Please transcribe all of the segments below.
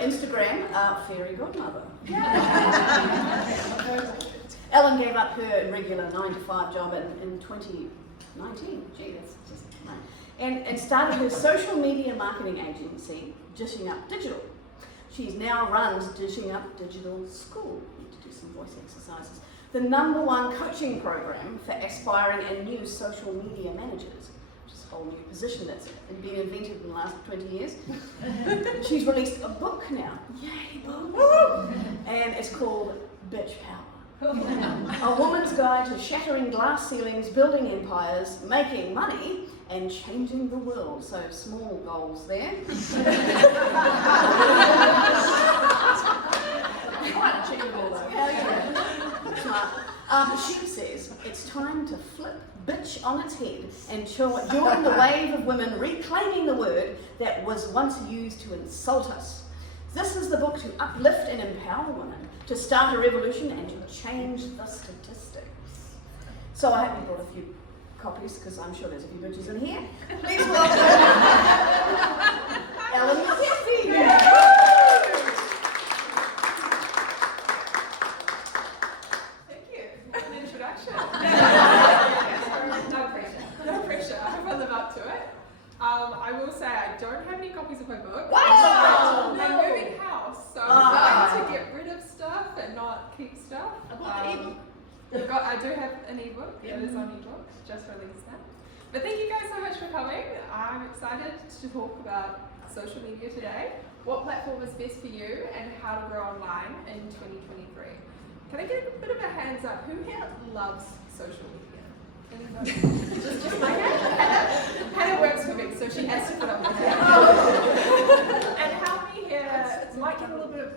Instagram, fairy godmother. Ellen gave up her regular 9-to-5 job in 2019. Gee, that's just right. And started her social media marketing agency, Dishing Up Digital. She's now runs Dishing Up Digital School. Need to do some voice exercises. The #1 coaching program for aspiring and new social media managers. Which is a whole new position that's been invented in the last 20 years. She's released a book now. Yay, book! And it's called Bitch Power. A woman's guide to shattering glass ceilings, building empires, making money, and changing the world. So small goals there. Quite achievable though. She says it's time to flip bitch on its head and join the wave of women reclaiming the word that was once used to insult us. This is the book to uplift and empower women, to start a revolution and to change the statistics. So I hope you brought a few copies, because I'm sure there's a few bitches in here. Please welcome Ellen McKenzie. Thank you for the introduction. No pressure. No pressure. I hope I live up to it. I will say I don't have any copies of my book. Wow! I'm moving house, so I'm trying to get rid of stuff and not keep stuff. I do have an ebook. It is on ebook. Just released that. But thank you guys so much for coming. I'm excited to talk about social media today, what platform is best for you, and how to grow online in 2023. Can I get a bit of a hands up? Who here loves social media? Anybody? just my hand? Hannah works for me, so she has to put up with it. And how many here might get a little bit of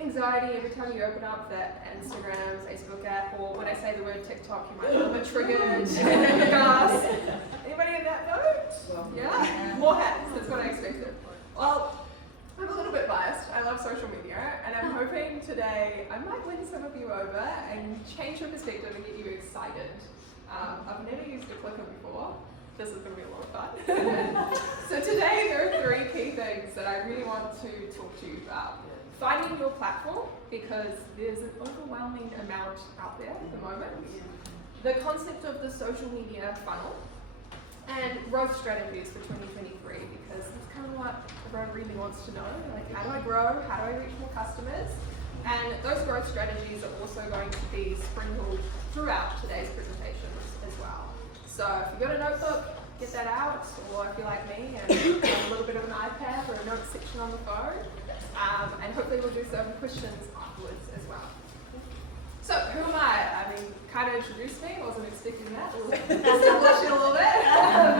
anxiety every time you open up that Instagram, Facebook app, or when I say the word TikTok, you might be a little bit triggered. Gasp. Anybody in that boat? Yeah? More hands, that's what I expected. Well, I'm a little bit biased. I love social media, and I'm hoping today I might win some of you over and change your perspective and get you excited. I've never used a clicker before. This is going to be a lot of fun. So today there are 3 key things that I really want to talk to you about. Finding your platform, because there's an overwhelming amount out there at the moment. The concept of the social media funnel, and growth strategies for 2023, because that's kind of what everyone really wants to know. Like, how do I grow? How do I reach more customers? And those growth strategies are also going to be sprinkled throughout today's presentations as well. So if you've got a notebook, get that out, or if you're like me and have a little bit of an iPad or a note section on the phone, and hopefully we'll do some questions afterwards as well. So who am I? I mean, kind of introduced me, wasn't expecting that. Still blushing a little bit.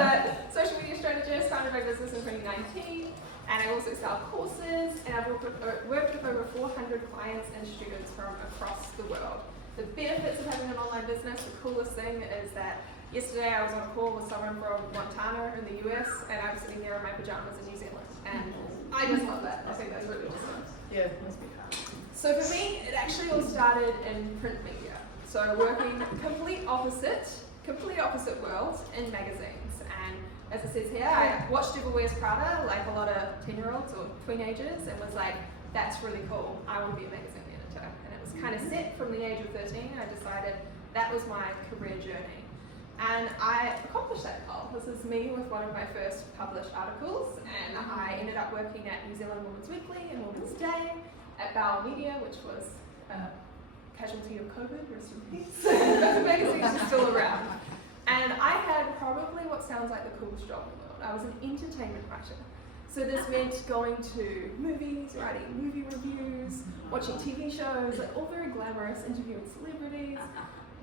But social media strategist, founded my business in 2019, and I also sell courses, and I've worked with over 400 clients and students from across the world. The benefits of having an online business, the coolest thing is that yesterday I was on a call with someone from Montana in the US, and I was sitting there in my pajamas in New Zealand. And I just love that. I think that's really awesome. Yeah, it must be fun. So for me, it actually all started in print media. So working complete opposite worlds in magazines. And as it says here, I watched Devil Wears Prada like a lot of 10-year-olds or teenagers, and was like, that's really cool. I want to be a magazine editor. And it was kind of set from the age of 13. I decided that was my career journey. And I accomplished that goal. This is me with one of my first published articles, and I ended up working at New Zealand Women's Weekly and Women's Day, at Bauer Media, which was a casualty of COVID, rest in peace. The magazine's are still around. And I had probably what sounds like the coolest job in the world. I was an entertainment writer. So this meant going to movies, writing movie reviews, watching TV shows, like all very glamorous, interviewing celebrities.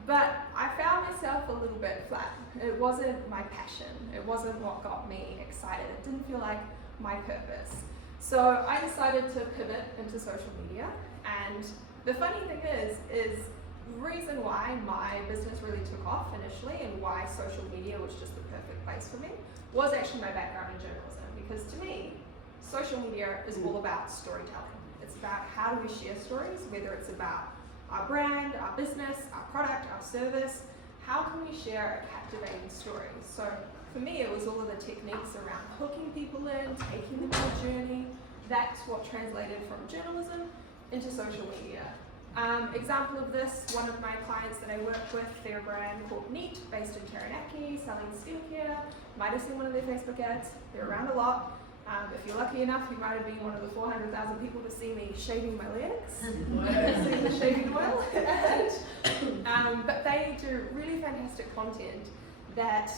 But I found myself a little bit flat. It wasn't my passion. It wasn't what got me excited. It didn't feel like my purpose. So I decided to pivot into social media. And the funny thing is the reason why my business really took off initially and why social media was just the perfect place for me was actually my background in journalism. Because to me, social media is all about storytelling. It's about how do we share stories, whether it's about our brand, our business, our product, our service. How can we share a captivating story? So for me, it was all of the techniques around hooking people in, taking them on a journey, that's what translated from journalism into social media. Example of this, one of my clients that I work with, they're a brand called Neat, based in Taranaki, selling skincare. Might have seen one of their Facebook ads. They're around a lot. If you're lucky enough, you might have been one of the 400,000 people to see me shaving my legs, seeing the shaving oil. But they do really fantastic content that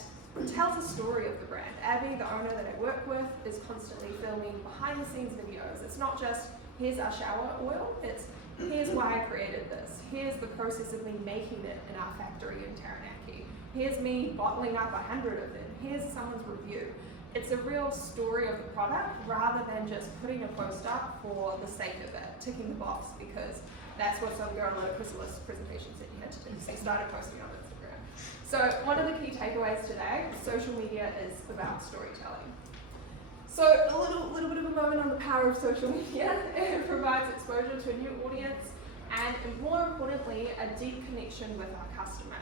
tells a story of the brand. Abby, the owner that I work with, is constantly filming behind the scenes videos. It's not just, here's our shower oil, it's here's why I created this. Here's the process of me making it in our factory in Taranaki. Here's me bottling up 100 of them. Here's someone's review. It's a real story of the product rather than just putting a post up for the sake of it, ticking the box because that's what some girl at a Chrysalis presentation said you had to do. So you started posting on Instagram. So one of the key takeaways today, social media is about storytelling. So a little bit of a moment on the power of social media. It provides exposure to a new audience and more importantly, a deep connection with our customer.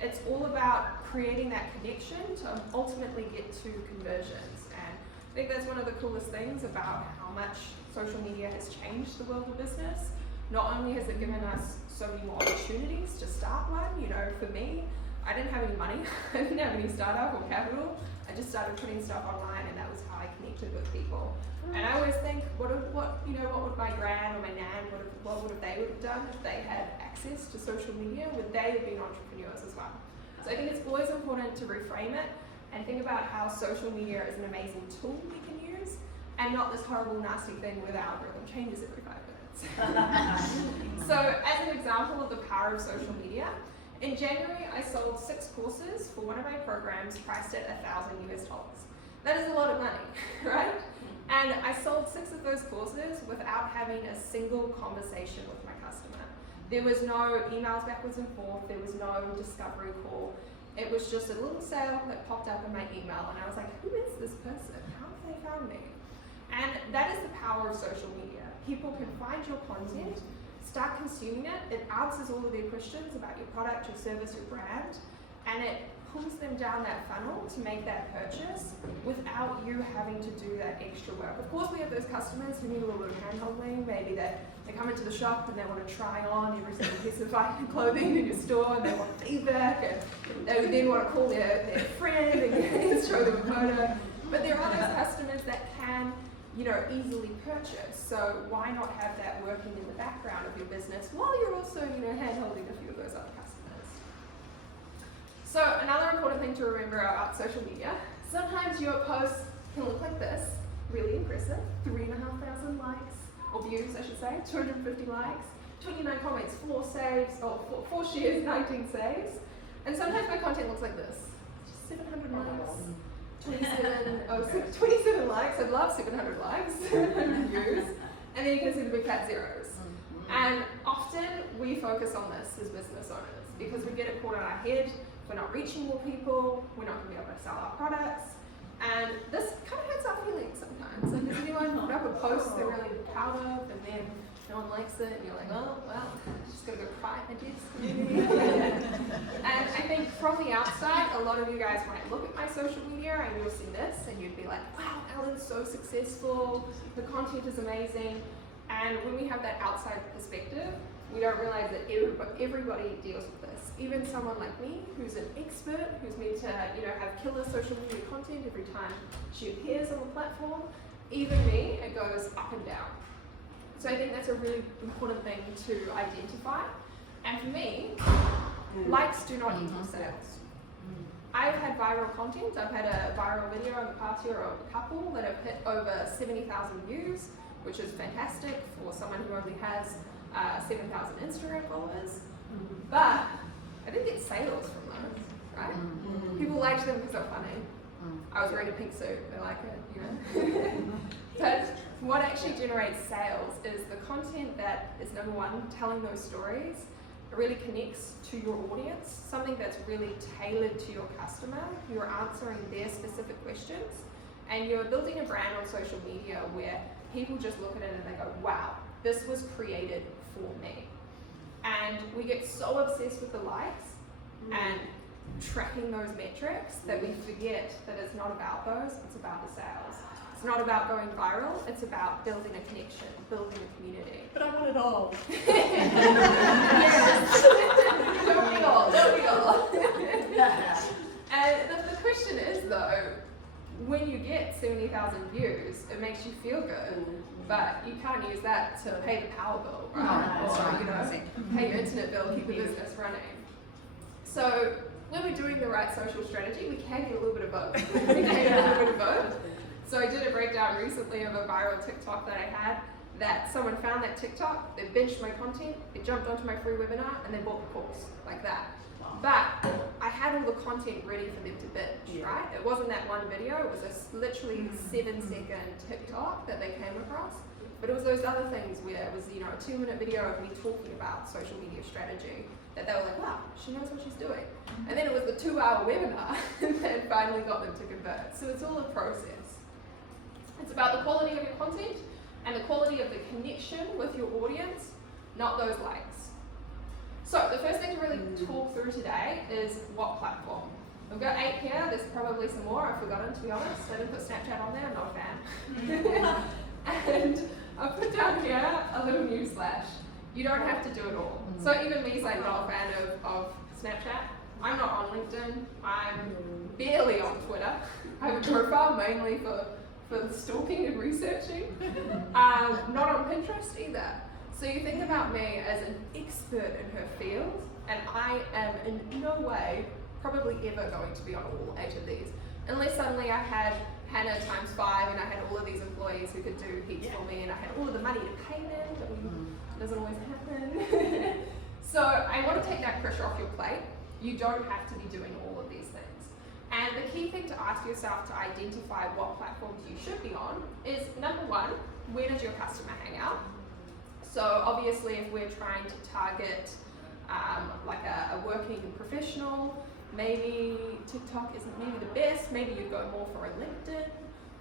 It's all about creating that connection to ultimately get to conversions. And I think that's one of the coolest things about how much social media has changed the world of business. Not only has it given us so many more opportunities to start one, you know, for me, I didn't have any money, I didn't have any startup or capital. I just started putting stuff online and that was how I connected with people. And I always think, what would my gran or my nan, what would they have done if they had access to social media? Would they have been entrepreneurs as well? So I think it's always important to reframe it and think about how social media is an amazing tool we can use and not this horrible, nasty thing where the algorithm changes every 5 minutes. So as an example of the power of social media, in January, I sold 6 courses for one of my programs priced at $1,000 US. That is a lot of money, right? And I sold 6 of those courses without having a single conversation with my customer. There was no emails backwards and forth, there was no discovery call. It was just a little sale that popped up in my email and I was like, who is this person? How have they found me? And that is the power of social media. People can find your content, start consuming it, it answers all of their questions about your product, your service, your brand, and it pulls them down that funnel to make that purchase without you having to do that extra work. Of course, we have those customers who need a little bit of hand-holding, maybe that they come into the shop and they want to try on every single piece of clothing in your store and they want feedback and they then want to call their friend and show them a photo. But there are those customers that can, you know, easily purchase. So why not have that working in the background of your business while you're also, you know, hand-holding a few of those other customers. So another important thing to remember about social media, sometimes your posts can look like this, really impressive, 3,500 likes, or views I should say, 250 likes, 29 comments, 4 saves, or 4 shares, 19 saves. And sometimes my content looks like this, 700 likes, 27 likes, I'd love 700 likes, 700 views, and then you can see the big fat zeros. And often we focus on this as business owners because we get it caught in our head, we're not reaching more people, we're not going to be able to sell our products, and this kind of hurts our feelings sometimes. Like, does anyone put up a post they're really proud of and then no one likes it and you're like, oh, well, just got to go cry at my desk maybe. And I think from the outside, a lot of you guys, when I look at my social media and you'll see this and you'd be like, wow, Ellen's so successful, the content is amazing. And when we have that outside perspective, we don't realize that everybody deals with this. Even someone like me, who's an expert, who's meant to, you know, have killer social media content every time she appears on the platform, even me, it goes up and down. So I think that's a really important thing to identify. And for me, likes do not equal sales. I've had viral content. I've had a viral video in the past year of a couple that have hit over 70,000 views, which is fantastic for someone who only has 7,000 Instagram followers. But I didn't get sales from those, right? People liked them because they're funny. I was wearing a pink suit, they like it, you know. But what actually generates sales is the content that is, number one, telling those stories. It really connects to your audience, something that's really tailored to your customer. You're answering their specific questions, and you're building a brand on social media where people just look at it and they go, wow, this was created for me. And we get so obsessed with the likes and tracking those metrics that we forget that it's not about those, it's about the sales. It's not about going viral, it's about building a connection, building a community. But I want it all. Yes. Don't we all? And the question is though, when you get 70,000 views, it makes you feel good, but you can't use that to pay the power bill, right? No, that's right. You know, pay your internet bill, keep the business running. So when we're doing the right social strategy, we can get a little bit of both. So I did a breakdown recently of a viral TikTok that I had, that someone found that TikTok, they binged my content, they jumped onto my free webinar, and they bought the course, like that. But I had all the content ready for them to binge, right? It wasn't that one video, it was a literally 7-second TikTok that they came across. But it was those other things where it was, you know, a 2-minute video of me talking about social media strategy that they were like, wow, she knows what she's doing. And then it was the 2-hour webinar that finally got them to convert. So it's all a process. It's about the quality of your content and the quality of the connection with your audience, not those likes. So the first thing to really talk through today is what platform. We've got 8 here, there's probably some more, I've forgotten to be honest. I didn't put Snapchat on there, I'm not a fan. And I've put down here a little newsflash. You don't have to do it all. So even me saying not a fan of Snapchat, I'm not on LinkedIn, I'm barely on Twitter. I have a profile mainly for stalking and researching. Not on Pinterest either. So you think about me as an expert in her field, and I am in no way probably ever going to be on all 8 of these. Unless suddenly I had Hannah times 5 and I had all of these employees who could do heaps for me and I had all of the money to pay them, but doesn't always happen. So I want to take that pressure off your plate. You don't have to be doing all of these things. And the key thing to ask yourself to identify what platforms you should be on is, number 1, where does your customer hang out? So obviously if we're trying to target like a working professional, maybe TikTok isn't maybe the best, maybe you'd go more for a LinkedIn,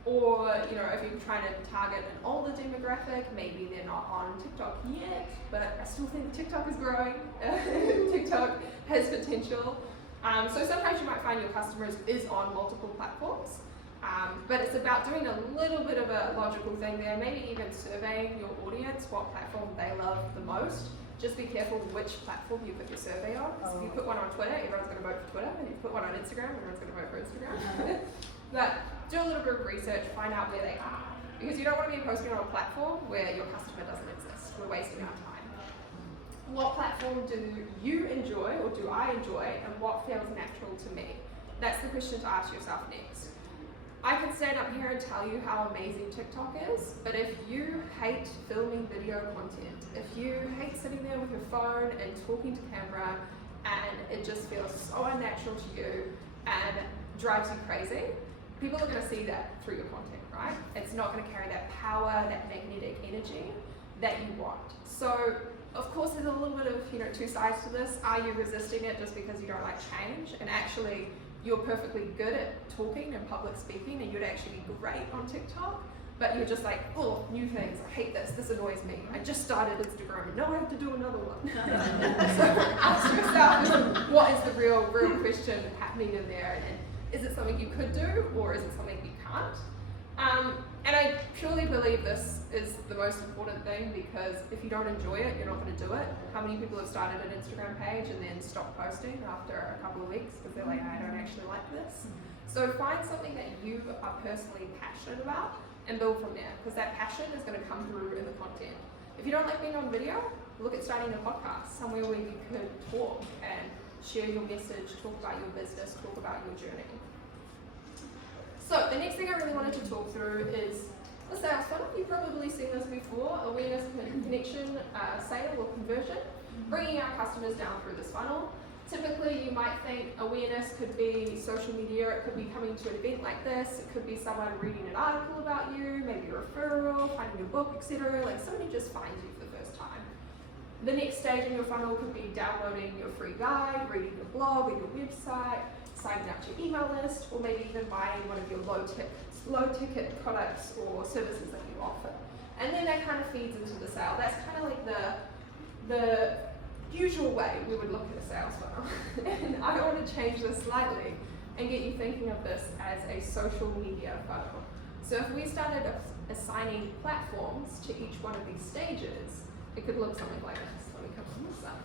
or you know, if you're trying to target an older demographic, maybe they're not on TikTok yet, but I still think TikTok is growing. TikTok has potential. So sometimes you might find your customers is on multiple platforms, but it's about doing a little bit of a logical thing there, maybe even surveying your audience, what platform they love the most. Just be careful which platform you put your survey on. So if you put one on Twitter, everyone's going to vote for Twitter, and if you put one on Instagram, everyone's going to vote for Instagram. But do a little bit of research, find out where they are. Because you don't want to be posting on a platform where your customer doesn't exist. We're wasting our time. What platform do you enjoy, or do I enjoy, and what feels natural to me? That's the question to ask yourself next. I can stand up here and tell you how amazing TikTok is, but if you hate filming video content, if you hate sitting there with your phone and talking to camera, and it just feels so unnatural to you and drives you crazy, people are going to see that through your content, right? It's not going to carry that power, that magnetic energy that you want. So, of course, there's a little bit of, you know, 2 sides to this. Are you resisting it just because you don't like change? And actually, you're perfectly good at talking and public speaking, and you'd actually be great on TikTok, but you're just like, oh, new things, I hate this annoys me. I just started Instagram and now I have to do another one. So ask yourself, what is the real question happening in there, and is it something you could do, or is it something you can't? And I purely believe this is the most important thing, because if you don't enjoy it, you're not going to do it. How many people have started an Instagram page and then stopped posting after a couple of weeks because they're like, I don't actually like this? So find something that you are personally passionate about and build from there, because that passion is going to come through in the content. If you don't like being on video, look at starting a podcast, somewhere where you could talk and share your message, talk about your business, talk about your journey. So the next thing I really wanted to talk through is the sales funnel. You've probably seen this before: awareness, connection, sale or conversion, bringing our customers down through this funnel. Typically you might think awareness could be social media, it could be coming to an event like this, it could be someone reading an article about you, maybe a referral, finding your book, etc. Like somebody just finds you for the first time. The next stage in your funnel could be downloading your free guide, reading your blog or your website, signing up to your email list, or maybe even buying one of your low ticket products or services that you offer. And then that kind of feeds into the sale. That's kind of like the usual way we would look at a sales funnel. And I want to change this slightly and get you thinking of this as a social media funnel. So if we started assigning platforms to each one of these stages, it could look something like this. Let me cover this up.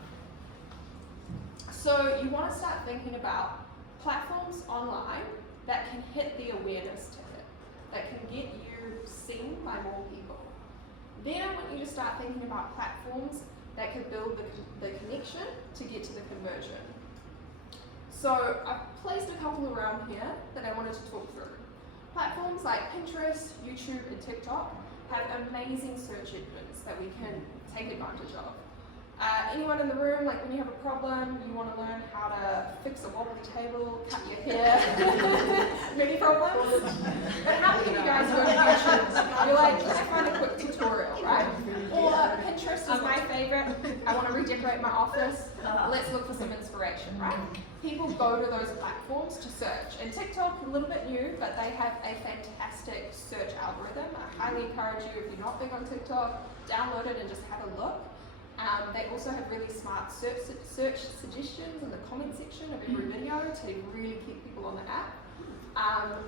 So you want to start thinking about platforms online that can hit the awareness ticket, that can get you seen by more people. Then I want you to start thinking about platforms that could build the connection to get to the conversion. So I've placed a couple around here that I wanted to talk through. Platforms like Pinterest, YouTube, and TikTok have amazing search engines that we can take advantage of. Anyone in the room, like when you have a problem, you want to learn how to fix a wobbly table, cut your hair, many problems? But how many of you guys go to YouTube? You're like, can I find a quick tutorial, right? Or Pinterest is my favorite. I want to redecorate my office. Let's look for some inspiration, right? People go to those platforms to search. And TikTok, a little bit new, but they have a fantastic search algorithm. I highly encourage you, if you're not big on TikTok, download it and just have a look. They also have really smart search suggestions in the comment section of every video to really keep people on the app.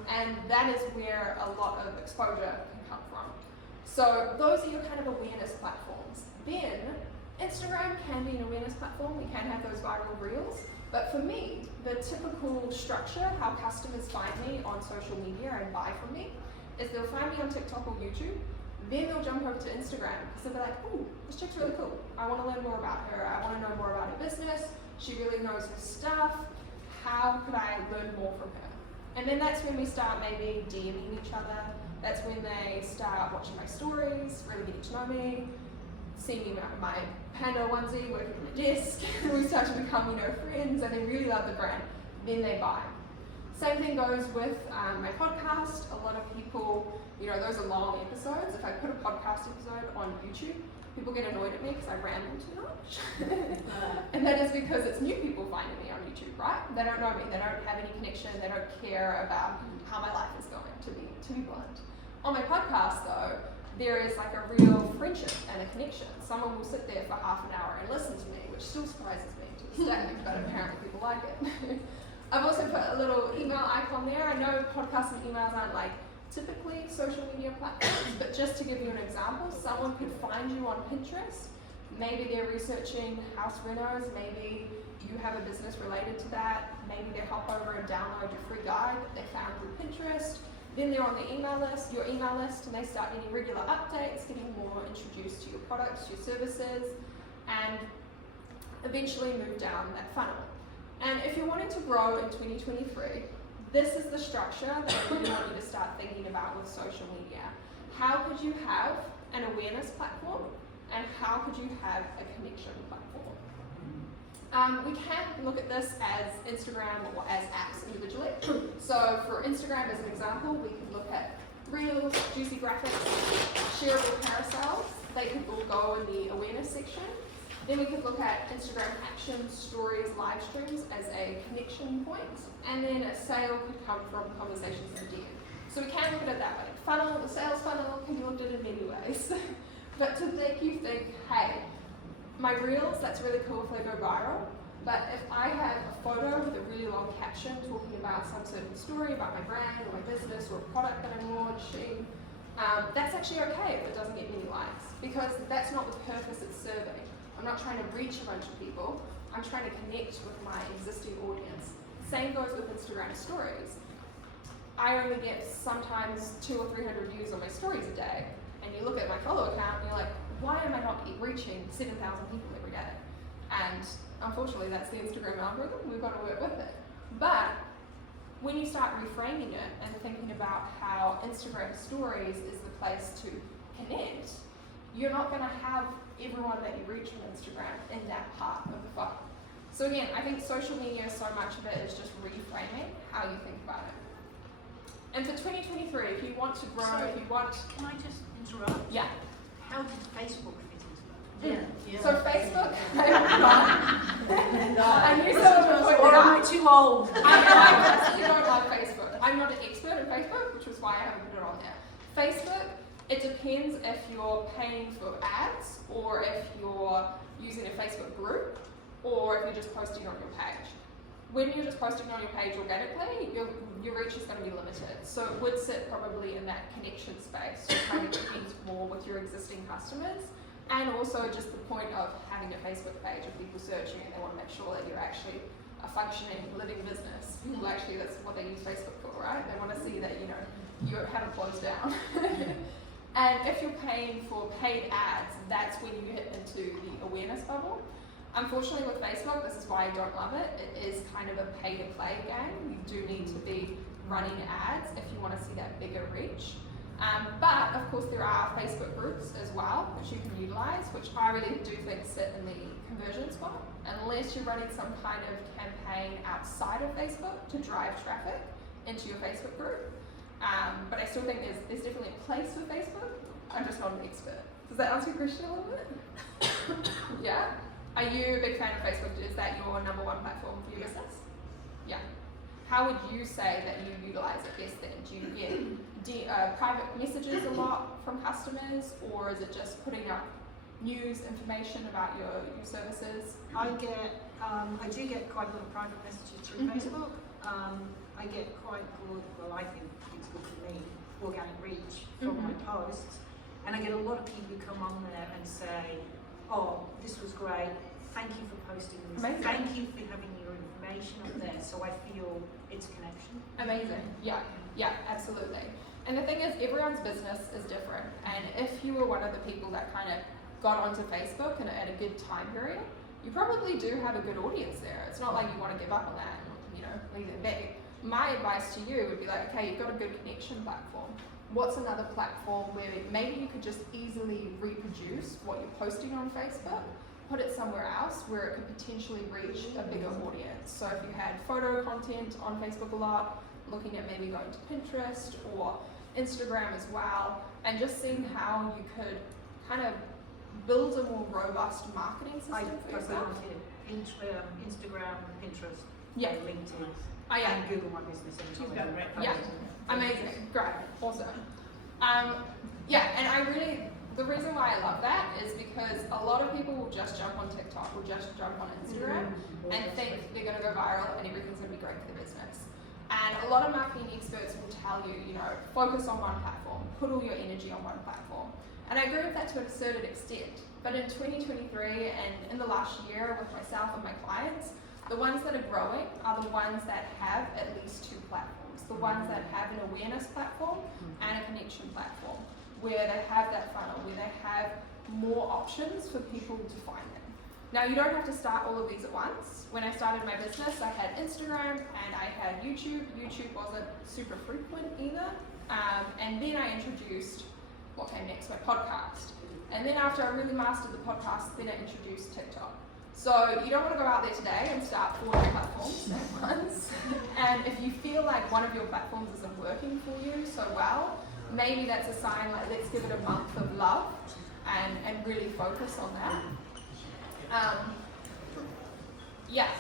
And that is where a lot of exposure can come from. So those are your kind of awareness platforms. Then Instagram can be an awareness platform. We can have those viral reels. But for me, the typical structure, how customers find me on social media and buy from me, is they'll find me on TikTok or YouTube. Then they'll jump over to Instagram because they'll be like, ooh, this chick's really cool. I want to learn more about her. I want to know more about her business. She really knows her stuff. How could I learn more from her? And then that's when we start maybe DMing each other. That's when they start watching my stories, really getting to know me, seeing me my panda onesie working on the desk. We start to become, friends, and they really love the brand. Then they buy. Same thing goes with my podcast. A lot of people, those are long episodes. If I put a podcast episode on YouTube, people get annoyed at me because I ramble too much. And that is because it's new people finding me on YouTube, right? They don't know me, they don't have any connection, they don't care about how my life is going, to be blunt. On my podcast though, there is like a real friendship and a connection. Someone will sit there for half an hour and listen to me, which still surprises me to this day, but apparently people like it. I've also put a little email icon there. I know podcasts and emails aren't like typically social media platforms, but just to give you an example, someone could find you on Pinterest. Maybe they're researching house renos, maybe you have a business related to that, maybe they hop over and download your free guide that they found through Pinterest. Then they're on the email list, your email list, and they start getting regular updates, getting more introduced to your products, your services, and eventually move down that funnel. And if you're wanting to grow in 2023, this is the structure that I really want you to start thinking about with social media. How could you have an awareness platform, and how could you have a connection platform? We can look at this as Instagram or as apps individually. So for Instagram as an example, we could look at reels, juicy graphics, shareable carousels. They could all go in the awareness section. Then we could look at Instagram actions, stories, live streams as a connection point. And then a sale could come from conversations in the DM. So we can look at it that way. Funnel, the sales funnel can be looked at in many ways. But to make you think, hey, my reels, that's really cool if they go viral. But if I have a photo with a really long caption talking about some certain story about my brand or my business or a product that I'm launching, that's actually okay if it doesn't get many likes, because that's not the purpose it's serving. I'm not trying to reach a bunch of people. I'm trying to connect with my existing audience. Same goes with Instagram stories. I only get sometimes 200 or 300 views on my stories a day, and you look at my follow account and you're like, why am I not reaching 7,000 people every day? And unfortunately, that's the Instagram algorithm. We've got to work with it. But when you start reframing it and thinking about how Instagram stories is the place to connect, you're not going to have everyone that you reach on Instagram in that part of the funnel. So again, I think social media, so much of it is just reframing how you think about it. And for 2023, if you want to grow, if you want... Can I just interrupt? Yeah. How did Facebook fit into that? Yeah. So Facebook, I knew someone would point Or it am out. I too old? I personally don't like Facebook. I'm not an expert in Facebook, which was why I haven't put it on there. Facebook, it depends if you're paying for ads, or if you're using a Facebook group, or if you're just posting on your page. when you're just posting on your page organically, your reach is going to be limited. So it would sit probably in that connection space, so trying to connect more with your existing customers, and also just the point of having a Facebook page of people searching and they want to make sure that you're actually a functioning, living business. People actually, that's what they use Facebook for, right? They want to see that, you know, you haven't closed down. And if you're paying for paid ads, that's when you hit into the awareness bubble. Unfortunately with Facebook, this is why I don't love it. It is kind of a pay-to-play game. You do need to be running ads if you want to see that bigger reach. But of course there are Facebook groups as well, which you can utilize, which I really do think sit in the conversion spot, unless you're running some kind of campaign outside of Facebook to drive traffic into your Facebook group. But I still think there's definitely a place for Facebook. I'm just not an expert. Does that answer your question a little bit? Yeah? Are you a big fan of Facebook? Is that your #1 platform for your business? Yeah. How would you say that you utilize it best then? Do you get private messages a lot from customers, or is it just putting up news information about your services? I do get quite a lot of private messages through Facebook. I get quite good, well I think it's good for me, organic reach from my posts. And I get a lot of people who come on there and say, oh, this was great, thank you for posting this, Amazing. Thank you for having your information up there, so I feel it's a connection. Amazing, yeah, absolutely. And the thing is, everyone's business is different, and if you were one of the people that kind of got onto Facebook and at a good time period, you probably do have a good audience there. It's not like you want to give up on that and, you know, leave it be. My advice to you would be like, okay, you've got a good connection platform. What's another platform where maybe you could just easily reproduce what you're posting on Facebook, put it somewhere else where it could potentially reach a bigger audience. So if you had photo content on Facebook a lot, looking at maybe going to Pinterest or Instagram as well, and just seeing how you could kind of build a more robust marketing system for yourself. Instagram, Pinterest, Yeah. LinkedIn, Yeah. and Google My Business. Yeah. Amazing, great, awesome. And the reason why I love that is because a lot of people will just jump on TikTok or just jump on Instagram and think they're going to go viral and everything's going to be great for their business. And a lot of marketing experts will tell you, you know, focus on one platform, put all your energy on one platform. And I agree with that to a certain extent. But in 2023 and in the last year with myself and my clients, the ones that are growing are the ones that have at least 2 platforms. The ones that have an awareness platform and a connection platform, where they have that funnel, where they have more options for people to find them. Now, you don't have to start all of these at once. When I started my business, I had Instagram and I had YouTube. YouTube wasn't super frequent either. And then I introduced what came next, my podcast. And then after I really mastered the podcast, then I introduced TikTok. So you don't want to go out there today and start 4 platforms at once. And if you feel like one of your platforms isn't working for you so well, maybe that's a sign like let's give it a month of love and really focus on that.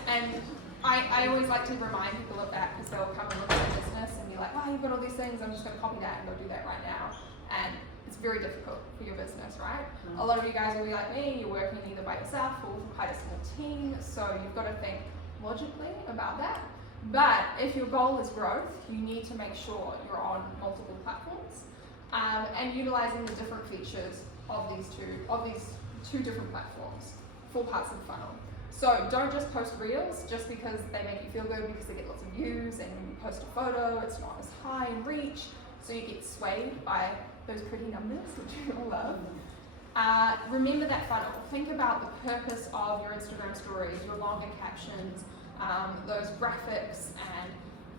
And I always like to remind people of that because they'll come and look at their business and be like, oh, you've got all these things, I'm just going to copy that and go do that right now. And it's very difficult for your business, right? A lot of you guys will be like me, you're working either by yourself or with quite a small team, so you've got to think logically about that. But if your goal is growth, you need to make sure you're on multiple platforms and utilizing the different features of these two different platforms for parts of the funnel. So don't just post reels just because they make you feel good because they get lots of views, and when you post a photo, it's not as high in reach, so you get swayed by those pretty numbers, which you all love. Remember that funnel. Think about the purpose of your Instagram stories, your longer captions, those graphics and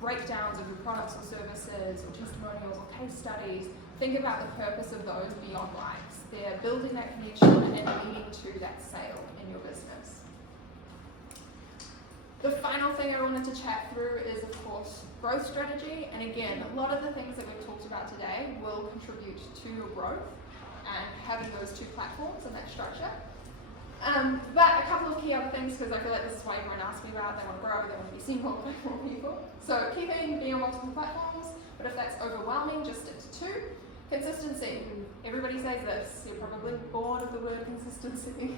breakdowns of your products or services or testimonials or case studies. Think about the purpose of those beyond likes. They're building that connection and leading to that sale in your business. The final thing I wanted to chat through is, of course, growth strategy. And again, a lot of the things that we've talked about today will contribute to your growth and having those 2 platforms and that structure. But a couple of key other things, because I feel like this is what everyone asks me about. They want to grow, they want to be seen more by more people. So key thing, being on multiple platforms, but if that's overwhelming, just stick to 2. Consistency. Everybody says this. You're probably bored of the word consistency.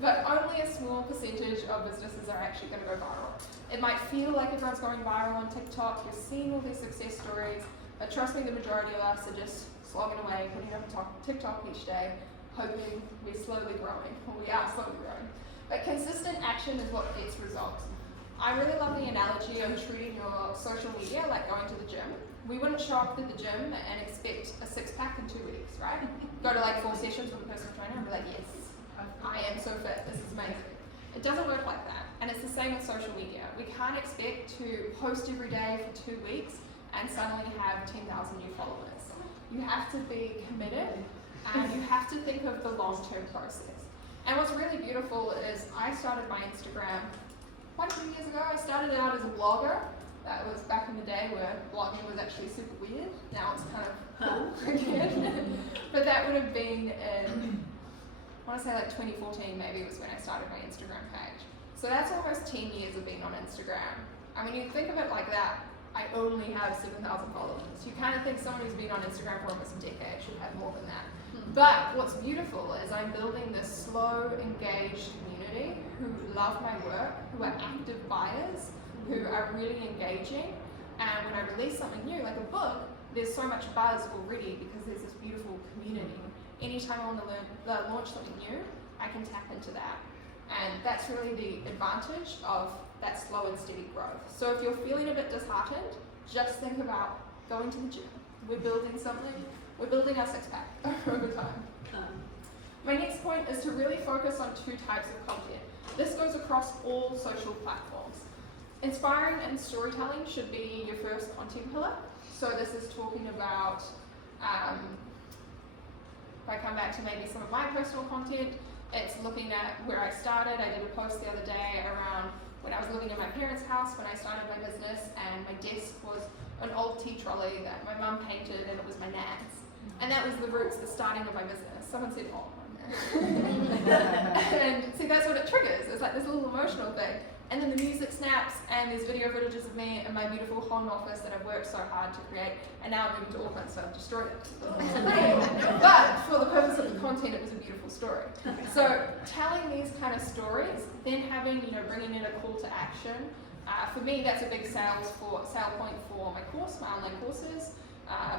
But only a small percentage of businesses are actually going to go viral. It might feel like everyone's going viral on TikTok. You're seeing all these success stories. But trust me, the majority of us are just slogging away, putting up TikTok each day, hoping we're slowly growing. Or we are slowly growing. But consistent action is what gets results. I really love the analogy of treating your social media like going to the gym. We wouldn't show up to the gym and expect a six-pack in 2 weeks, right? Go to like 4 sessions with a personal trainer and be like, yes, I am so fit, this is amazing. It doesn't work like that. And it's the same with social media. We can't expect to post every day for 2 weeks and suddenly have 10,000 new followers. You have to be committed and you have to think of the long-term process. And what's really beautiful is I started my Instagram quite a few years ago. I started out as a blogger. That was back in the day where blogging was actually super weird. Now it's kind of cool again. But that would have been in, I want to say like 2014 maybe was when I started my Instagram page. So that's almost 10 years of being on Instagram. I mean, you think of it like that, I only have 7,000 followers. You kind of think someone who's been on Instagram for almost a decade should have more than that. But what's beautiful is I'm building this slow, engaged community who love my work, who are active buyers, who are really engaging. And when I release something new, like a book, there's so much buzz already because there's this beautiful community. Anytime I want to launch something new, I can tap into that. And that's really the advantage of that slow and steady growth. So if you're feeling a bit disheartened, just think about going to the gym. We're building something. We're building our six-pack over time. My next point is to really focus on 2 types of content. This goes across all social platforms. Inspiring and storytelling should be your first content pillar. So this is talking about, if I come back to maybe some of my personal content, it's looking at where I started. I did a post the other day around when I was living in my parents' house when I started my business, and my desk was an old tea trolley that my mum painted, and it was my nan's. And that was the roots, the starting of my business. Someone said, oh, and see, that's what it triggers. It's like this little emotional thing. And then the music snaps, and there's video footages of me in my beautiful home office that I've worked so hard to create, and now I'm moving to Auckland, so I've destroyed it. But for the purpose of the content, it was a beautiful story. So telling these kind of stories, then having, bringing in a call to action. For me, that's a big sale point for my course, my online courses.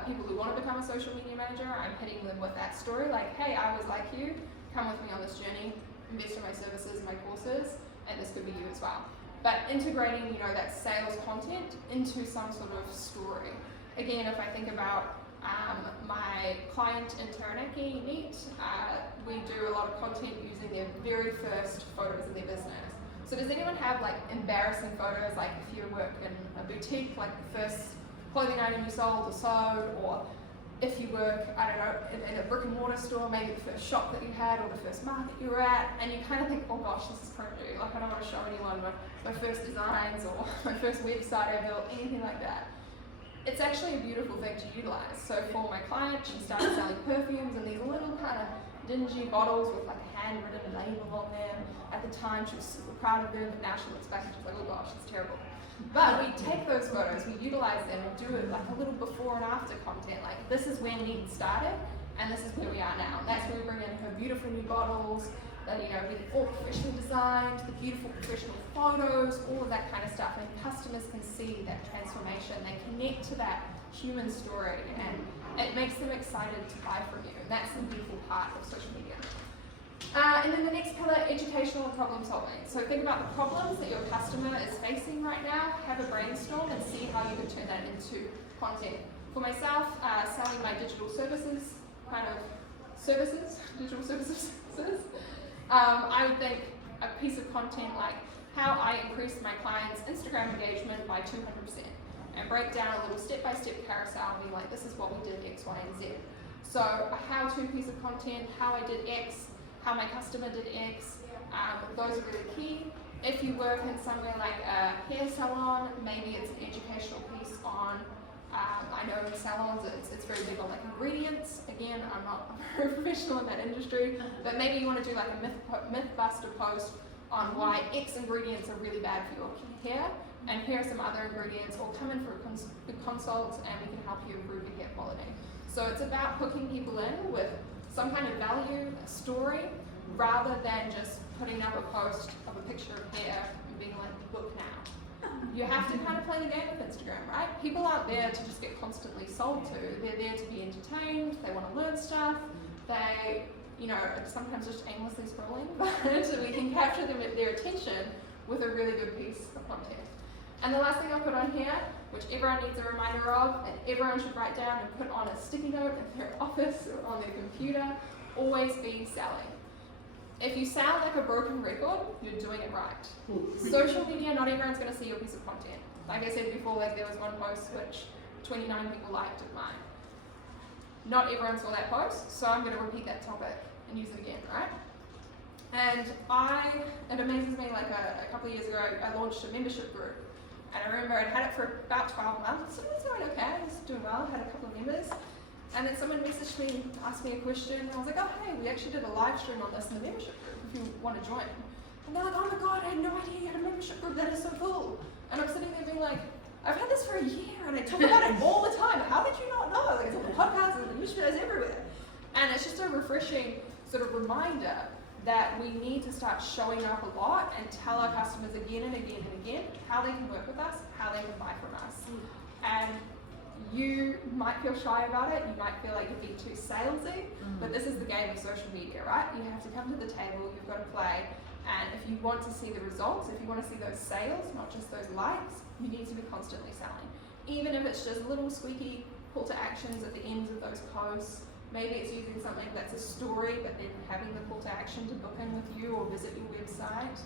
People who want to become a social media manager, I'm hitting them with that story, like, hey, I was like you, come with me on this journey, invest in my services and my courses, and this could be you as well. But integrating, that sales content into some sort of story. Again, if I think about my client in Taranaki, Neat, we do a lot of content using their very first photos in their business. So does anyone have like embarrassing photos, like if you work in a boutique, like the first clothing item you sold or sewed, or if you work, I don't know, in a brick and mortar store, maybe the first shop that you had or the first market you were at, and you kind of think, oh gosh, this is cringy, like I don't want to show anyone my first designs or my first website I built, anything like that. It's actually a beautiful thing to utilize. So for my client, she started selling perfumes and these little kind of dingy bottles with like a handwritten label on them. At the time, she was super proud of them, but now she looks back and she's like, oh gosh, it's terrible. But we take those photos, we utilize them and do it like a little before and after content. Like this is when Neat started and this is where we are now. And that's where we bring in her beautiful new bottles that, really all professionally designed, the beautiful professional photos, all of that kind of stuff. And customers can see that transformation. They connect to that human story and it makes them excited to buy from you. And that's the beautiful part of social media. And then the next pillar, educational and problem solving. So think about the problems that your customer is facing right now, have a brainstorm and see how you can turn that into content. For myself, selling my digital services, digital services, I would think a piece of content like how I increased my clients' Instagram engagement by 200%, and break down a little step-by-step carousel and be like, this is what we did X, Y, and Z. So a how-to piece of content, how I did X, how my customer did X, those are really key. If you work in somewhere like a hair salon, maybe it's an educational piece on, I know in salons it's very big on like ingredients. Again, I'm not a very professional in that industry, but maybe you want to do like a myth buster post on why X ingredients are really bad for your hair. and here are some other ingredients, or come in for a consult and we can help you improve your hair quality. So it's about hooking people in with some kind of value, a story, rather than just putting up a post of a picture of hair and being like, book now. You have to kind of play the game with Instagram, right? People aren't there to just get constantly sold to. They're there to be entertained, they want to learn stuff, they, you know, sometimes just aimlessly scrolling, but we can capture their attention with a really good piece of content. And the last thing I put on here, which everyone needs a reminder of, and everyone should write down and put on a sticky note in their office or on their computer, always be selling. If you sound like a broken record, you're doing it right. Social media, not everyone's going to see your piece of content. Like I said before, like there was one post which 29 people liked of mine. Not everyone saw that post, so I'm going to repeat that topic and use it again, right? And it amazes me, like a couple of years ago, I launched a membership group. And I remember I'd had it for about 12 months, so it was going okay, I was doing well, I had a couple of members. And then someone messaged me, asked me a question, and I was like, oh hey, we actually did a live stream on this in the membership group, if you want to join. And they're like, oh my god, I had no idea you had a membership group, that is so cool. And I'm sitting there being like, I've had this for a year, and I talk about it all the time, how did you not know? Like it's on the podcast, and the YouTube videos everywhere. And it's just a refreshing sort of reminder that we need to start showing up a lot and tell our customers again and again and again how they can work with us, how they can buy from us. And you might feel shy about it, you might feel like you're being too salesy, but this is the game of social media, right? You have to come to the table, you've got to play, and if you want to see the results, if you want to see those sales, not just those likes, you need to be constantly selling. Even if it's just little squeaky call to actions at the ends of those posts, maybe it's using something that's a story, but then having the call to action to book in with you or visit your website.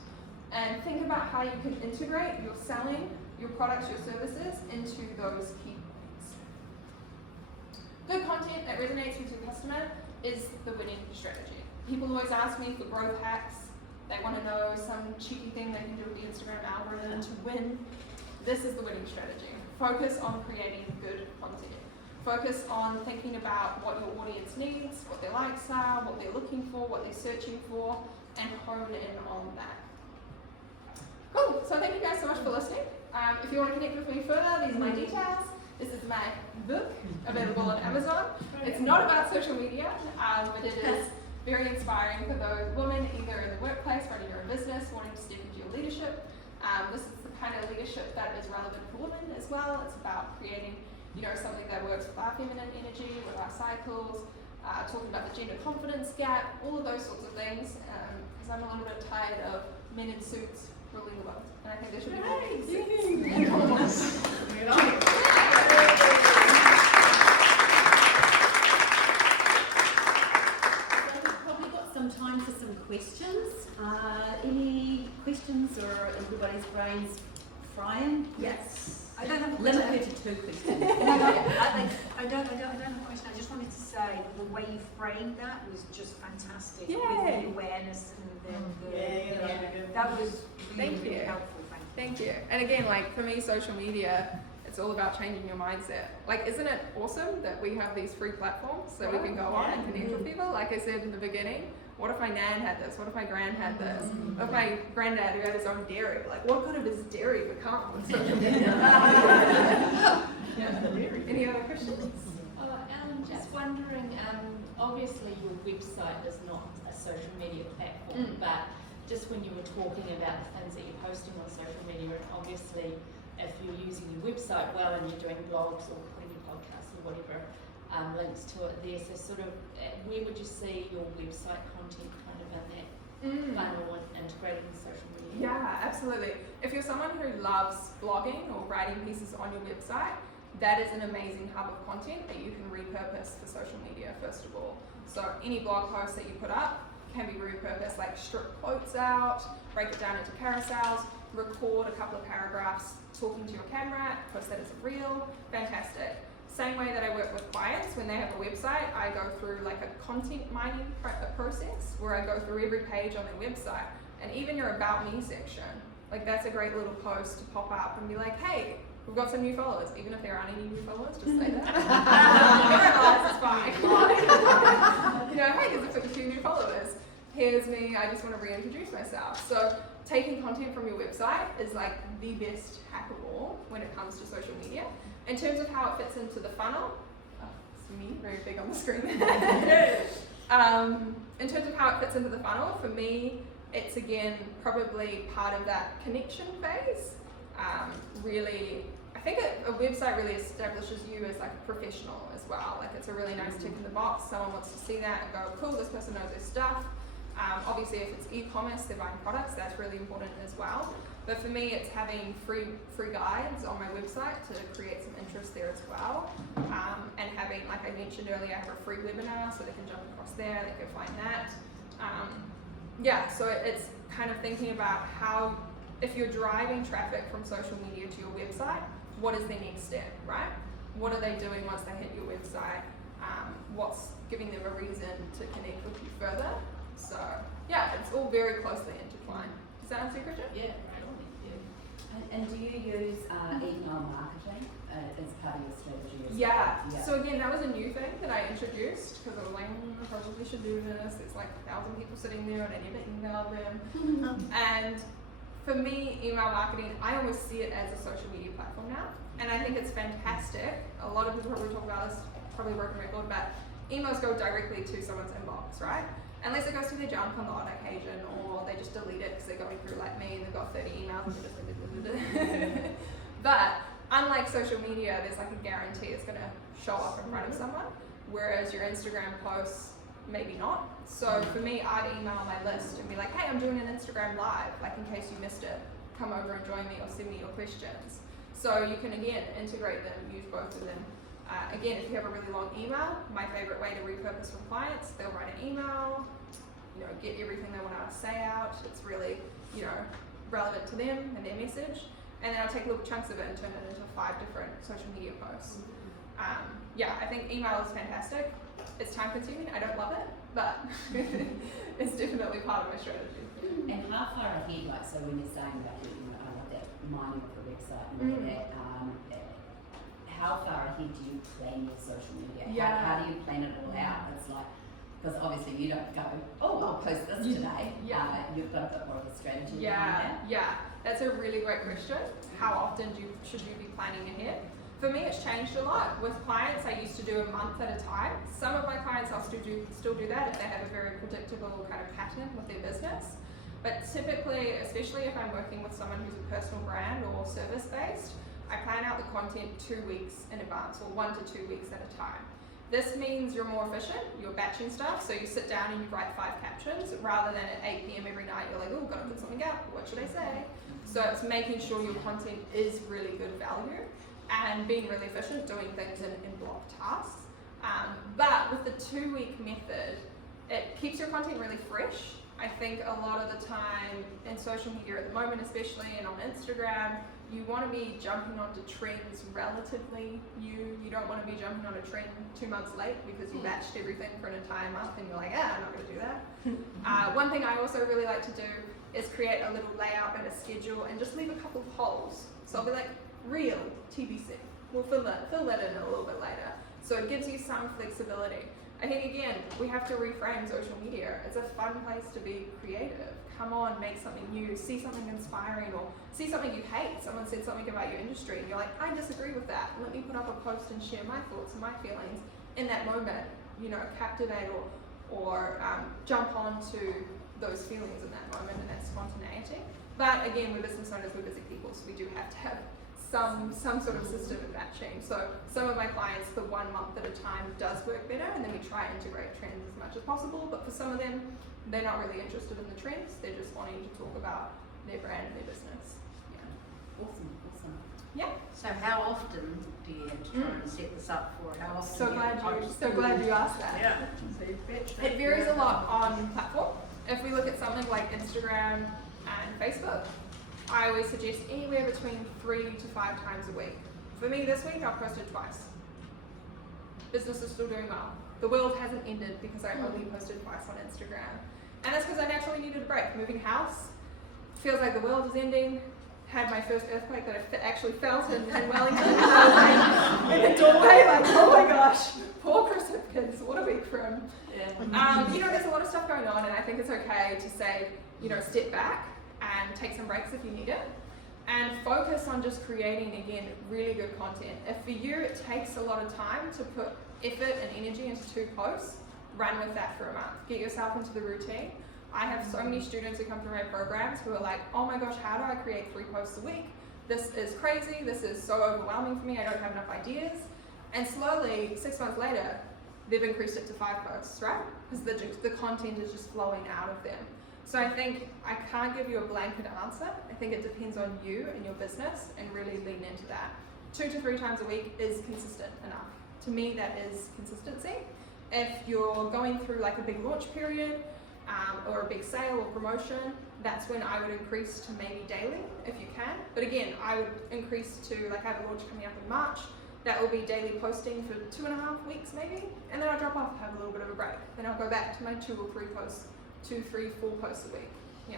And think about how you can integrate your selling, your products, your services into those key points. Good content that resonates with your customer is the winning strategy. People always ask me for growth hacks. They want to know some cheeky thing they can do with the Instagram algorithm to win. This is the winning strategy. Focus on creating good content. Focus on thinking about what your audience needs, what their likes are, what they're looking for, what they're searching for, and hone in on that. Cool, so thank you guys so much for listening. If you want to connect with me further, these are my details. This is my book, available on Amazon. It's not about social media, but it is very inspiring for those women either in the workplace, running your own business, wanting to step into your leadership. This is the kind of leadership that is relevant for women as well. It's about creating, you know, something that works with our feminine energy, with our cycles, talking about the gender confidence gap, all of those sorts of things, because I'm a little bit tired of men in suits ruling the world, and I think there should be more men in suits. We've probably got some time for some questions. Any questions, or everybody's brains frying? Yes. I don't have a Limit question. her to 2 questions. I don't have a question. I just wanted to say the way you framed that was just fantastic. Yay. With the awareness and that was really, really helpful. Thank you. And again, like for me, social media, it's all about changing your mindset. Like, isn't it awesome that we have these free platforms that we can go on and connect with people? Like I said in the beginning, what if my nan had this? What if my gran had this? What if my granddad who had his own dairy? Like, what could have his dairy become with social media? Any other questions? I'm just wondering, obviously your website is not a social media platform, but just when you were talking about the things that you're posting on social media, and obviously if you're using your website well and you're doing blogs or putting your podcasts or whatever, links to it there, so sort of where would you see your website content kind of in that funnel and integrating social media? Yeah, absolutely. If you're someone who loves blogging or writing pieces on your website, that is an amazing hub of content that you can repurpose for social media, first of all. So any blog post that you put up can be repurposed, like strip quotes out, break it down into carousels, record a couple of paragraphs talking to your camera, post that as a reel, fantastic. Same way that I work with clients, when they have a website, I go through like a content mining process where I go through every page on their website, and even your About Me section, like that's a great little post to pop up and be like, hey, we've got some new followers, even if there aren't any new followers, just say that. It's fine. You know, hey, there's a few new followers. Here's me, I just want to reintroduce myself. So taking content from your website is like the best hack of all when it comes to social media. In terms of how it fits into the funnel, it's me, very big on the screen there. In terms of how it fits into the funnel, for me, it's again probably part of that connection phase. Really, I think a website really establishes you as like a professional as well. Like it's a really nice tick in the box. Someone wants to see that and go, cool, this person knows their stuff. Obviously, if it's e-commerce, they're buying products, that's really important as well. But for me, it's having free guides on my website to create some interest there as well. And having, like I mentioned earlier, I have a free webinar, so they can jump across there, they can find that. Yeah, so it's kind of thinking about how, if you're driving traffic from social media to your website, what is the next step, right? What are they doing once they hit your website? What's giving them a reason to connect with you further? So yeah, it's all very closely intertwined. Does that answer your question? Yeah. And do you use email marketing as part of your strategy as Yeah. well? So again, that was a new thing that I introduced because I was like, I probably should do this. There's like 1,000 people sitting there and I never email them. And for me, email marketing, I almost see it as a social media platform now. And I think it's fantastic. A lot of people probably talk about this, probably broken record, but emails go directly to someone's inbox, right? Unless it goes to their junk on the odd occasion, or they just delete it because they're going through like me and they've got 30 emails and they're just like, But unlike social media, there's like a guarantee it's going to show up in front of someone, whereas your Instagram posts, maybe not. So for me, I'd email my list and be like, hey, I'm doing an Instagram live, like in case you missed it, come over and join me or send me your questions. So you can again integrate them, use both of them. Again, if you have a really long email, my favorite way to repurpose from clients, they'll write an email, get everything they want to say out. It's really, relevant to them and their message. And then I'll take little chunks of it and turn it into 5 different social media posts. Yeah, I think email is fantastic. It's time consuming. I don't love it, but it's definitely part of my strategy. And how far ahead, like, so when you're saying about I love that mining of the website and all that, how far ahead do you plan your social media? Yeah. How do you plan it all out? It's like, because obviously you don't go, oh, I'll post this today. Yeah. You've got a bit more of a strategy Yeah, behind yeah. That's a really great question. How often should you be planning ahead? For me, it's changed a lot. With clients, I used to do a month at a time. Some of my clients, I'll still do that if they have a very predictable kind of pattern with their business. But typically, especially if I'm working with someone who's a personal brand or service-based, I plan out the content 2 weeks in advance, or 1 to 2 weeks at a time. This means you're more efficient, you're batching stuff, so you sit down and you write 5 captions, rather than at 8 p.m. every night, you're like, oh, gotta put something out, what should I say? So it's making sure your content is really good value, and being really efficient, doing things in block tasks. But with the 2-week method, it keeps your content really fresh. I think a lot of the time in social media at the moment, especially, and on Instagram, you want to be jumping onto trends relatively new. You don't want to be jumping on a trend 2 months late because you batched everything for an entire month and you're like, I'm not going to do that. One thing I also really like to do is create a little layout and a schedule and just leave a couple of holes. So I'll be like, real TBC. We'll fill that in a little bit later. So it gives you some flexibility. I think again, we have to reframe social media. It's a fun place to be creative. Come on, make something new, see something inspiring, or see something you hate. Someone said something about your industry and you're like, I disagree with that. Let me put up a post and share my thoughts and my feelings in that moment, captivate or jump onto those feelings in that moment and that spontaneity. But again, we're business owners, we're busy people, so we do have to have some sort of system in batching. So some of my clients, the 1 month at a time does work better, and then we try and integrate trends as much as possible. But for some of them, they're not really interested in the trends. They're just wanting to talk about their brand and their business. Yeah. Awesome. Yeah. So how often do you have to try and set this up for? How often? So glad you asked that. Yeah. So you've batched It varies a lot on platform. If we look at something like Instagram and Facebook, I always suggest anywhere between 3 to 5 times a week. For me this week, I've posted twice. Business is still doing well. The world hasn't ended because I only posted twice on Instagram. And that's because I naturally needed a break. Moving house, feels like the world is ending. Had my first earthquake that I actually felt in Wellington. In the doorway, like, oh my gosh, poor Chris Hipkins, what a week for him. There's a lot of stuff going on, and I think it's okay to say, step back and take some breaks if you need it. And focus on just creating, again, really good content. If for you it takes a lot of time to put effort and energy into 2 posts, run with that for a month. Get yourself into the routine. I have so many students who come through my programs who are like, oh my gosh, how do I create 3 posts a week? This is crazy, this is so overwhelming for me, I don't have enough ideas. And slowly, 6 months later, they've increased it to 5 posts, right? Because the content is just flowing out of them. So I think I can't give you a blanket answer. I think it depends on you and your business, and really lean into that. 2 to 3 times a week is consistent enough. To me, that is consistency. If you're going through like a big launch period or a big sale or promotion, that's when I would increase to maybe daily if you can. But again, I would increase to, like I have a launch coming up in March, that will be daily posting for 2.5 weeks maybe, and then I'll drop off, have a little bit of a break. Then I'll go back to my 2 or 3 posts, 2, 3, 4 posts a week. Yeah.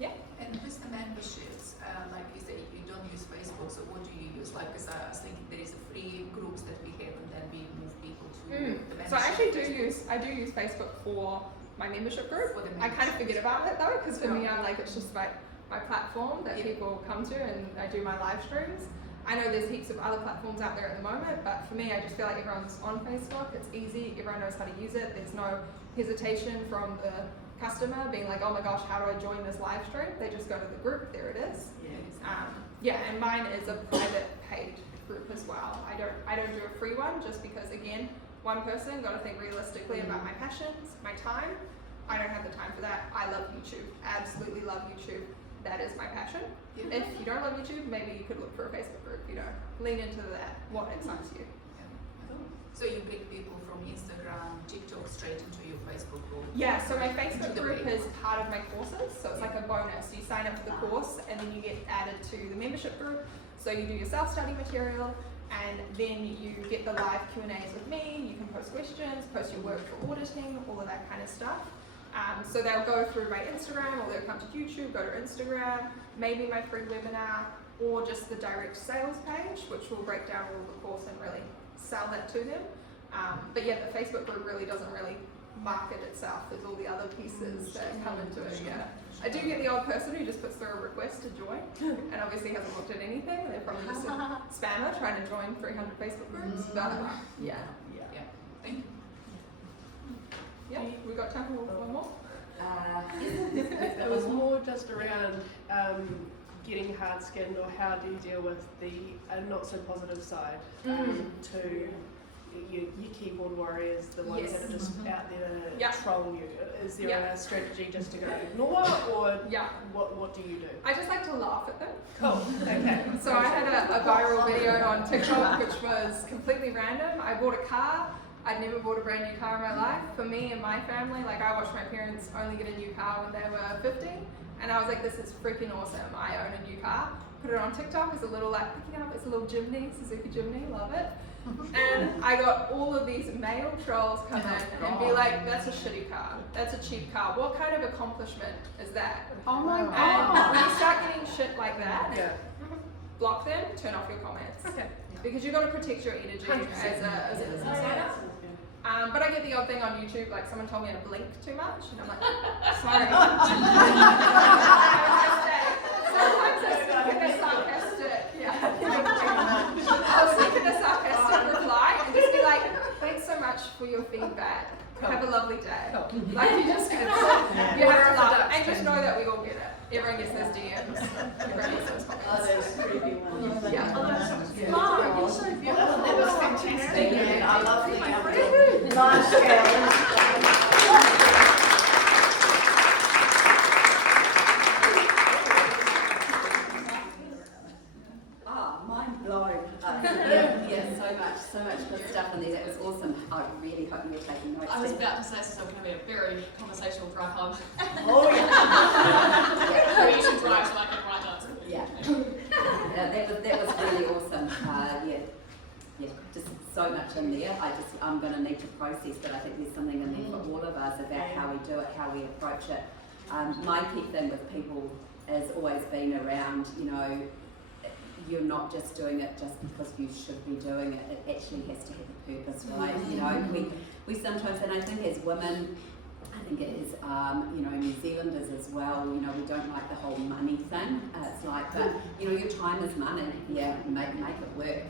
Yeah. And with the memberships, like you say, you don't use Facebook, so what do you use? Like, because I was thinking there is free groups that we have, and then we move people to the membership. So I actually do use Facebook for my membership group. For the I kind of membership. forget about it though, because for me, I'm like, it's just my platform that people come to, and I do my live streams. I know there's heaps of other platforms out there at the moment, but for me, I just feel like everyone's on Facebook. It's easy, everyone knows how to use it. There's no hesitation from the customer being like, oh my gosh, how do I join this live stream? They just go to the group, there it is. Yeah, And mine is a private paid group as well. I don't do a free one just because, again, one person, got to think realistically about my passions, my time. I don't have the time for that. I love YouTube, absolutely love YouTube. That is my passion. Yeah. If you don't love YouTube, maybe you could look for a Facebook group, lean into that, what excites you. Cool. So you bring people from Instagram, TikTok straight into your Facebook group? Yeah, so my Facebook The group break. is part of my courses, so it's like a bonus. You sign up for the course and then you get added to the membership group. So you do your self-study material, and then you get the live Q&As with me. You can post questions, post your work for auditing, all of that kind of stuff. So they'll go through my Instagram, or they'll come to YouTube, go to Instagram, maybe my free webinar, or just the direct sales page, which will break down all the course and really sell that to them. But yeah, the Facebook group really doesn't really market itself. There's all the other pieces that come into it. Yeah, I do get the odd person who just puts through a request to join, and obviously hasn't looked at anything. They're probably just a spammer trying to join 300 Facebook groups. But yeah. Thank you. Yeah, we got time for one more. It was more just around getting hard skinned, or how do you deal with the not so positive side to your keyboard warriors, the ones that are just out there to troll you. Is there a strategy just to go ignore, or what do you do? I just like to laugh at them. Cool. Okay. So I had a viral video on TikTok which was completely random. I bought a car. I'd never bought a brand new car in my life. For me and my family, like I watched my parents only get a new car when they were 15, and I was like, this is freaking awesome. I own a new car. Put it on TikTok. It's a little picking up. It's a little Jimny, Suzuki Jimny. Love it. And I got all of these male trolls come in and be like, that's a shitty car. That's a cheap car. What kind of accomplishment is that? Oh my And god. when you start getting shit like that, block them, turn off your comments. Okay. Because you've got to protect your energy as a business owner. But I get the odd thing on YouTube, like someone told me I blink too much, and I'm like, sorry. Sometimes I speak in a sarcastic, I'll speak in a sarcastic reply and just be like, thanks so much for your feedback. Have a lovely day. Like you just, you have to laugh, and just know that we all get it. Everyone gets those DMs. Everyone gets those comments. Oh, those creepy ones. Yeah. Mom, you're so beautiful. That was fantastic. Yeah, I love the nice challenge. Mind blown. So much good stuff in there. That was awesome. I really hope you were taking notes. I was about to say this is going to be a very conversational drive home. Oh yeah. We usually drive so I can write notes. Yeah. That was really awesome. Just so much in there. I'm going to need to process, but I think there's something in there for all of us about how we do it, how we approach it. My key thing with people has always been around, you're not just doing it just because you should be doing it. It actually has to have a purpose, right? We sometimes, and I think as women, think it is, you know, New Zealanders as well, you know, we don't like the whole money thing. It's like, but, you know, your time is money. Yeah, make it work.